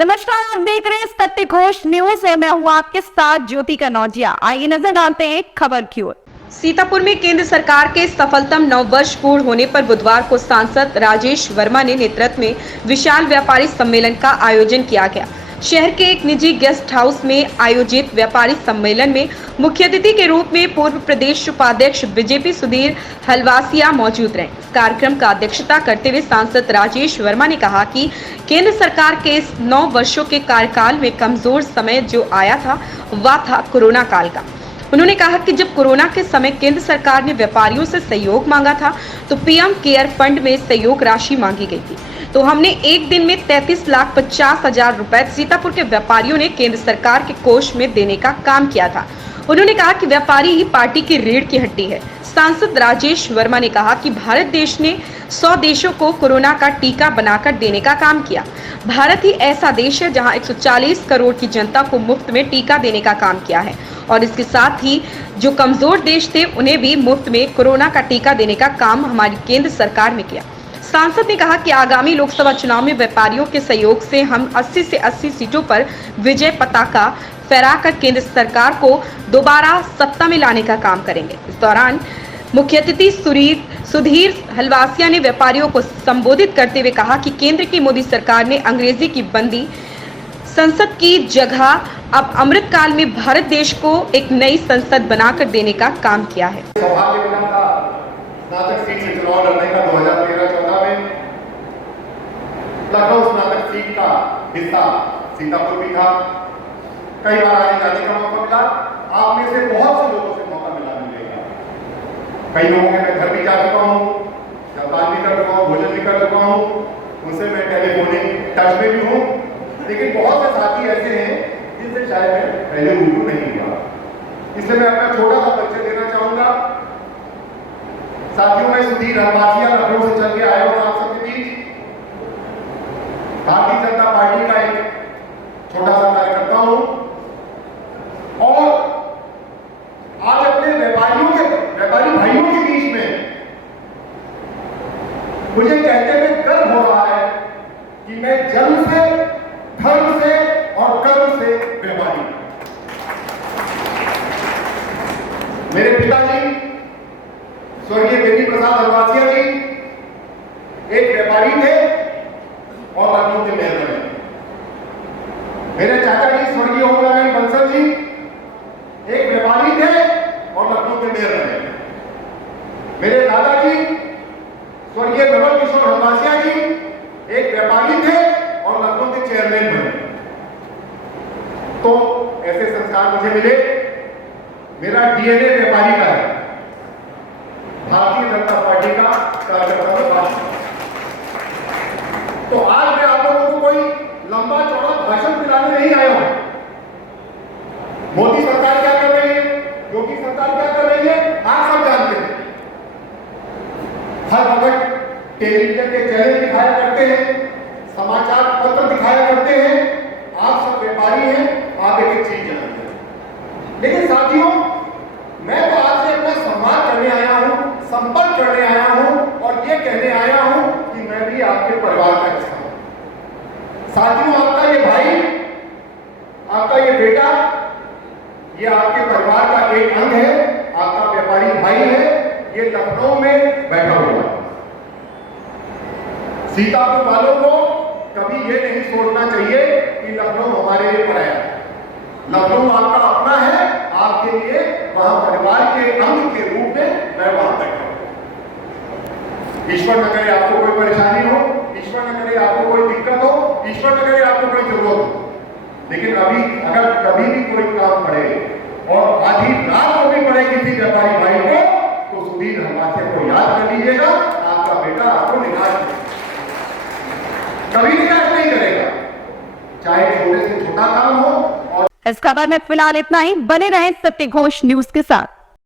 नमस्कार, आप देख रहे हैं सत्य घोष न्यूज है। मैं हूँ आपके साथ ज्योति कनौजिया। आइए नजर डालते हैं खबर की ओर। सीतापुर में केंद्र सरकार के सफलतम 9 वर्ष पूर्ण होने पर बुधवार को सांसद राजेश वर्मा ने नेतृत्व में विशाल व्यापारी सम्मेलन का आयोजन किया गया। शहर के एक निजी गेस्ट हाउस में आयोजित व्यापारी सम्मेलन में मुख्य अतिथि के रूप में पूर्व प्रदेश उपाध्यक्ष बीजेपी सुधीर हलवासिया मौजूद रहे। इस कार्यक्रम का अध्यक्षता करते हुए सांसद राजेश वर्मा ने कहा कि केंद्र सरकार के इस 9 वर्षों के कार्यकाल में कमजोर समय जो आया था वह था कोरोना काल का। उन्होंने कहा कि जब कोरोना के समय केंद्र सरकार ने व्यापारियों से सहयोग मांगा था तो पीएम केयर फंड में सहयोग राशि मांगी गई थी, तो हमने एक दिन में 33,50,000 रुपए सीतापुर के व्यापारियों ने केंद्र सरकार के कोष में देने का काम किया था। उन्होंने कहा कि व्यापारी ही पार्टी की रीढ़ की हड्डी है। सांसद राजेश वर्मा ने कहा कि भारत देश ने 100 देशों को कोरोना का टीका बनाकर देने का काम किया। भारत ही ऐसा देश है जहां 140 करोड़ की जनता को मुफ्त में टीका देने का काम किया है और इसके साथ ही जो कमजोर देश थे उन्हें भी मुफ्त में कोरोना का टीका देने का काम हमारी केंद्र सरकार ने किया। सांसद ने कहा कि आगामी लोकसभा चुनाव में व्यापारियों के सहयोग से हम 80 से 80 सीटों पर विजय पताका फहराकर केंद्र सरकार को दोबारा सत्ता में लाने का काम करेंगे। इस दौरान मुख्य अतिथि सुधीर हलवासिया ने व्यापारियों को संबोधित करते हुए कहा कि केंद्र की मोदी सरकार ने अंग्रेजी की बंदी संसद की जगह अब अमृत काल में भारत देश को एक नई संसद बनाकर देने का काम किया है। सौभाग्य मिला था स्नातक सीट से चुनाव लड़ने का 2013-14 में। लखनऊ स्नातक सीट का हिस्सा सीतापुर भी था। कई बार आने जाने का मौका मिला। आप में से बहुत से लोगों से मौका मिलेगा। कई लोगों के मैं घर भी जा चुका हूँ, जलपान भी कर चुका हूँ, भोजन भी कर चुका हूँ, उनसे मैं टेलीफोनिक टच में भी हूँ। लेकिन बहुत से साथी ऐसे हैं जिनसे शायद मैं पहले रूबरू नहीं हुआ। इसलिए मैं अपना छोटा सा परिचय देना चाहूंगा। साथियों, मैं सुधीर हलवासिया लखनऊ से चल के आया हूं आप सबके बीच। भारतीय जनता पार्टी का एक छोटा सा कार्यकर्ता हूं और आज अपने व्यापारी भाइयों के बीच में मुझे कहते हुए गर्व हो रहा है कि मैं जन्म से, धर्म से और कर्म से व्यापारी। मेरे पिताजी स्वर्गीय बेनी प्रसाद हलवासिया जी एक व्यापारी थे और लखनऊ के मेयर बने। मेरे चाचा जी स्वर्गीय ओम नारायण बंसल जी एक व्यापारी थे और लखनऊ के मेयर बने। मेरे दादाजी स्वर्गीय नवल किशोर हलवासिया जी एक व्यापारी थे और लखनऊ के चेयरमैन बने। तो ऐसे संस्कार मुझे मिले। मेरा डीएनए व्यापारी का है, भारतीय जनता पार्टी का कार्यकर्ता में भाषण। तो आज मैं आप लोगों को कोई लंबा चौड़ा भाषण दिलाने नहीं आया हूं। मोदी सरकार क्या कर रही है, योगी सरकार क्या कर रही है, आप सब जानते हैं। हर वक्त टेलीविजन के चैनल दिखाया करते हैं, समाचार पत्र दिखाया करते हैं। आप सब व्यापारी हैं, आप एक चीज जानते हैं। लेकिन साथियों, मैं तो आपसे अपना सम्मान करने आया हूं, संपर्क करने आया हूं और ये कहने आया हूं कि मैं भी आपके परिवार का हिस्सा हूं। साथियों, आपका ये भाई, आपका ये बेटा, ये आपके परिवार का एक अंग है, आपका व्यापारी भाई है। ये लखनऊ में बैठा हुआ है। सीतापुर वालों को कभी ये नहीं सोचना चाहिए कि लखनऊ हमारे लिए पराया है। लखनऊ आपका अपना है, आपके लिए वहां परिवार के अंग के रूप में मैं वहां बैठा हूं। ईश्वर न करे आपको कोई परेशानी हो, ईश्वर न करे आपको कोई दिक्कत हो, ईश्वर न करे आपको कोई जरूरत हो। लेकिन अभी अगर कभी भी कोई काम पड़े और आधी रात को भी पड़े किसी व्यापारी भाई को, तो सुधीर हलवासिया को याद कर लीजिएगा। आपका बेटा आपको निराश कभी निराश नहीं करेगा, चाहे छोटे से छोटा काम हो। इस खबर में फिलहाल इतना ही। बने रहें सत्य घोष न्यूज के साथ।